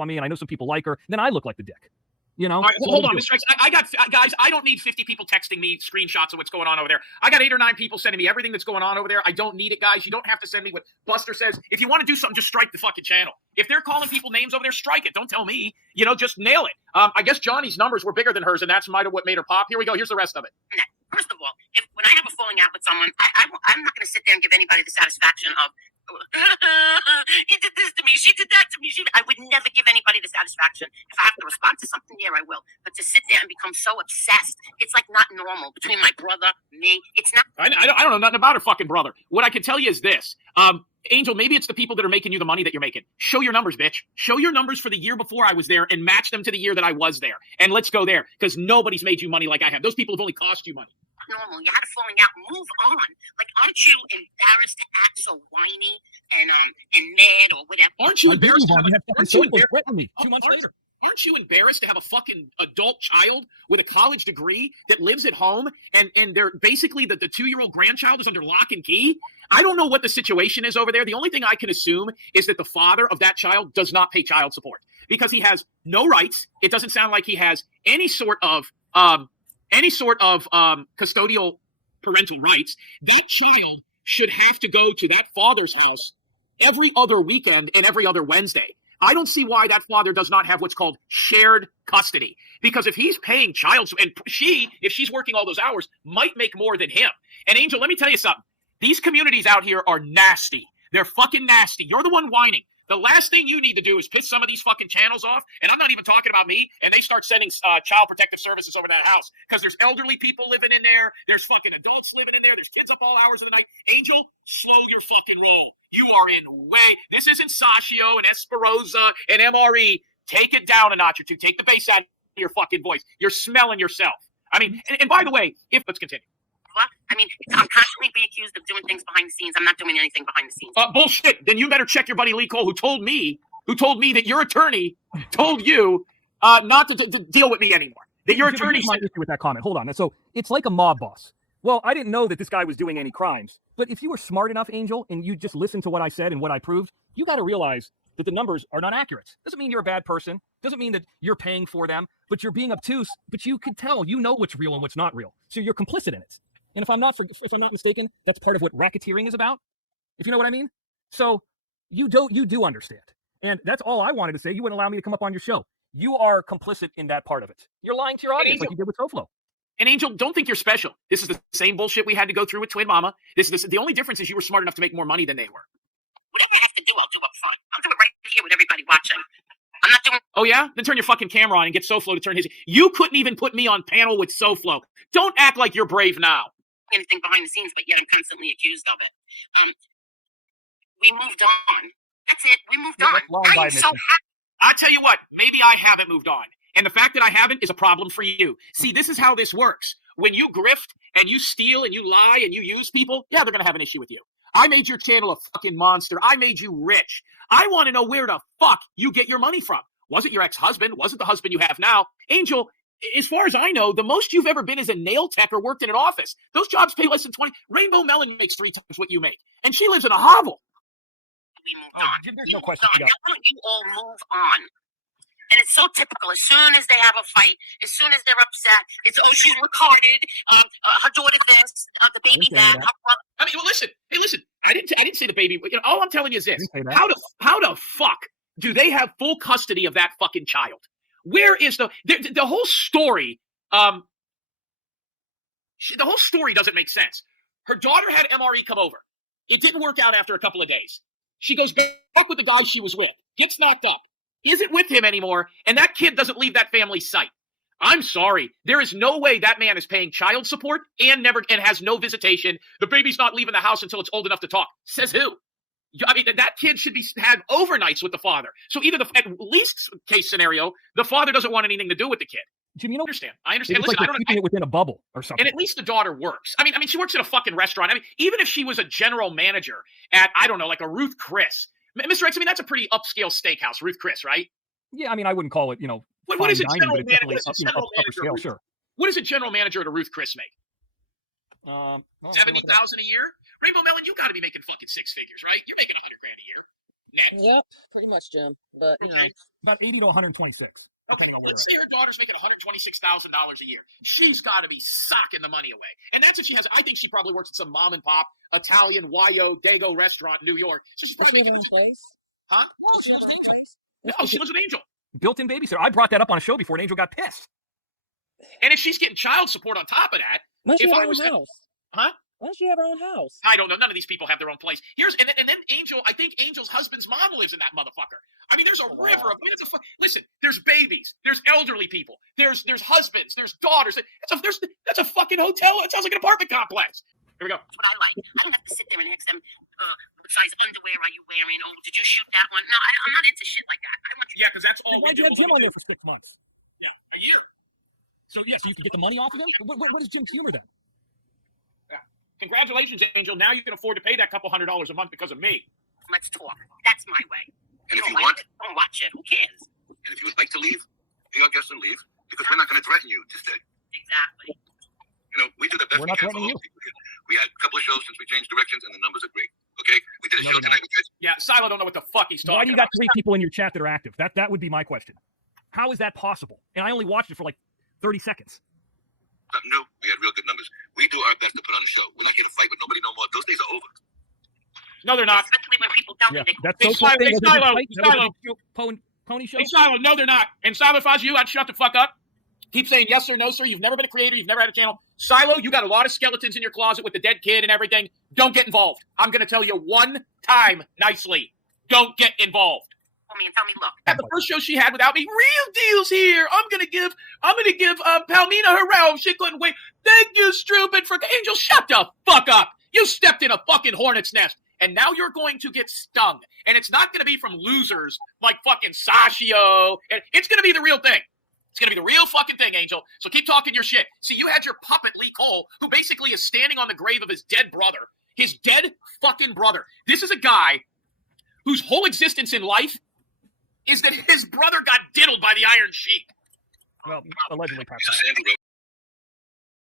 on me, and I know some people like her, then I look like the dick. You know? All right, hold on, Mr. X. I got, guys, I don't need 50 people texting me screenshots of what's going on over there. I got 8 or 9 people sending me everything that's going on over there. I don't need it, guys. You don't have to send me what Buster says. If you want to do something, just strike the fucking channel. If they're calling people names over there, strike it. Don't tell me. You know, just nail it. I guess Johnny's numbers were bigger than hers, and that's might have what made her pop. Here we go. Here's the rest of it. First of all, when I have a falling out with someone, I'm not going to sit there and give anybody the satisfaction of, he did this to me, she did that to me. I would never give anybody the satisfaction. If I have to respond to something, yeah, I will. But to sit there and become so obsessed, it's like not normal between my brother, me. It's not. I don't know nothing about her fucking brother. What I can tell you is this. Angel, maybe it's the people that are making you the money that you're making. Show your numbers, bitch. Show your numbers for the year before I was there and match them to the year that I was there. And let's go there, because nobody's made you money like I have. Those people have only cost you money. Normal. You had a falling out. Move on. Like, aren't you embarrassed to act so whiny and mad or whatever? Aren't you embarrassed? Aren't you embarrassed to have a fucking adult child with a college degree that lives at home and they're basically the 2-year-old grandchild is under lock and key? I don't know what the situation is over there. The only thing I can assume is that the father of that child does not pay child support because he has no rights. It doesn't sound like he has any sort of custodial parental rights. That child should have to go to that father's house every other weekend and every other Wednesday. I don't see why that father does not have what's called shared custody. Because if he's paying child support, and if she's working all those hours, might make more than him. And Angel, let me tell you something. These communities out here are nasty. They're fucking nasty. You're the one whining. The last thing you need to do is piss some of these fucking channels off, and I'm not even talking about me, and they start sending child protective services over to that house, because there's elderly people living in there, there's fucking adults living in there, there's kids up all hours of the night. Angel, slow your fucking roll. You are in way. This isn't Sashio and Esperoza and MRE. Take it down a notch or two. Take the bass out of your fucking voice. You're smelling yourself. I mean, and by the way, let's continue. I mean, I'm constantly being accused of doing things behind the scenes. I'm not doing anything behind the scenes. Bullshit. Then you better check your buddy Lee Cole, who told me that your attorney told you not to deal with me anymore. That your attorney said with that comment. Hold on. So it's like a mob boss. Well, I didn't know that this guy was doing any crimes. But if you were smart enough, Angel, and you just listened to what I said and what I proved, you got to realize that the numbers are not accurate. Doesn't mean you're a bad person. Doesn't mean that you're paying for them. But you're being obtuse. But you could tell. You know what's real and what's not real. So you're complicit in it. And if I'm not mistaken, that's part of what racketeering is about. If you know what I mean. So you do understand. And that's all I wanted to say. You wouldn't allow me to come up on your show. You are complicit in that part of it. You're lying to your audience like you did with SoFlo. And Angel, don't think you're special. This is the same bullshit we had to go through with Twin Mama. The only difference is you were smart enough to make more money than they were. Whatever I have to do, I'll do up front. I'll do it right here with everybody watching. I'm not doing. Oh yeah? Then turn your fucking camera on and get SoFlo to turn his. You couldn't even put me on panel with SoFlo. Don't act like you're brave now. Anything behind the scenes, but yet I'm constantly accused of it. We moved on. That's it. We moved on. I'm so happy. I tell you what, maybe I haven't moved on. And the fact that I haven't is a problem for you. See, this is how this works. When you grift and you steal and you lie and you use people, yeah, they're going to have an issue with you. I made your channel a fucking monster. I made you rich. I want to know where the fuck you get your money from. Was it your ex-husband? Was it the husband you have now? Angel, as far as I know, the most you've ever been is a nail tech or worked in an office. Those jobs pay less than 20. Rainbow Melon makes 3 times what you make. And she lives in a hovel. We moved on. There's no question. Now why don't you all move on? And it's so typical. As soon as they have a fight, as soon as they're upset, it's, oh, she's retarded. Her daughter this, the baby that. Her brother. I mean, well, listen. Hey, listen. I didn't say the baby. You know, all I'm telling you is this: how the fuck do they have full custody of that fucking child? Where is the whole story? The whole story doesn't make sense. Her daughter had MRE come over. It didn't work out after a couple of days. She goes back with the guy she was with, gets knocked up, isn't with him anymore, and that kid doesn't leave that family's sight. I'm sorry. There is no way that man is paying child support and has no visitation. The baby's not leaving the house until it's old enough to talk. Says who? I mean, that kid should have overnights with the father. So either at least case scenario, the father doesn't want anything to do with the kid. Jimmy, you know, I understand. Listen, like keeping it within a bubble or something. And at least the daughter works. I mean, she works at a fucking restaurant. I mean, even if she was a general manager at, I don't know, like a Ruth Chris. Mr. X, I mean, that's a pretty upscale steakhouse, Ruth Chris, right? Yeah, I mean, I wouldn't call it, what is a general manager? Scale, sure. What does a general manager at a Ruth Chris make? $70,000 a year? Rainbow Melon, you got to be making fucking 6 figures, right? You're making $100,000 a year. Next. Yep, pretty much, Jim. But About 80 to 126. Okay, let's say her daughter's making $126,000 a year. She's got to be socking the money away. And that's what she has. I think she probably works at some mom and pop Italian YO Dago restaurant in New York. So she's probably making a place. Huh? No, she lives in place. No, she lives with Angel. Built-in babysitter. I brought that up on a show before, and Angel got pissed. And if she's getting child support on top of that, Why don't she if have I her was own house? Huh? Why don't she have her own house? I don't know. None of these people have their own place. And then Angel, I think Angel's husband's mom lives in that motherfucker. I mean, there's a river of listen, there's babies, there's elderly people, there's husbands, there's daughters. That's a fucking hotel. It sounds like an apartment complex. Here we go. That's what I like. I don't have to sit there and ask them, what size underwear are you wearing? Oh, did you shoot that one? No, I'm not into shit like that. I want you. Yeah, because that's all. Why'd you have Jim on there for 6 months? Yeah, a year. So you could get the money off of him. What is Jim's humor then? Yeah. Congratulations, Angel. Now you can afford to pay that couple $100 a month because of me. Let's talk. That's my way. And if you want, don't watch it. Who cares? and if you would like to leave, be our guest and leave, because we're not going to threaten you to stay. Exactly. You know, we do the best We're we not can for threatening all you. people here. We had a couple of shows since we changed directions, and the numbers are great. Okay, we did a show tonight with guys. Yeah, Silo don't know what the fuck he's talking Why do you got about. 3 people in your chat that are active? That would be my question. How is that possible? And I only watched it for like 30 seconds. Something new. We had real good numbers. We do our best to put on a show. We're not here to fight with nobody no more. Those days are over. No, they're not. Especially when people tell me they That's Hey, so Silo, Pony show. Hey, Silo, no, they're not. And Silo, if I was you, I'd shut the fuck up. Keep saying yes or no, sir. You've never been a creator. You've never had a channel. Silo, you got a lot of skeletons in your closet with the dead kid and everything. Don't get involved. I'm going to tell you one time nicely. Don't get involved. call me and tell me, look. At the first show she had without me, real deals here. I'm gonna give Palmina her realm. She couldn't wait. Thank you, stupid for Angel. Shut the fuck up. You stepped in a fucking hornet's nest. And now you're going to get stung. And it's not going to be from losers like fucking Sashio. It's going to be the real thing. It's going to be the real fucking thing, Angel. So keep talking your shit. See, you had your puppet Lee Cole, who basically is standing on the grave of his dead brother. His dead fucking brother. This is a guy whose whole existence in life is that his brother got diddled by the Iron Sheik. Well, allegedly, Sandy Road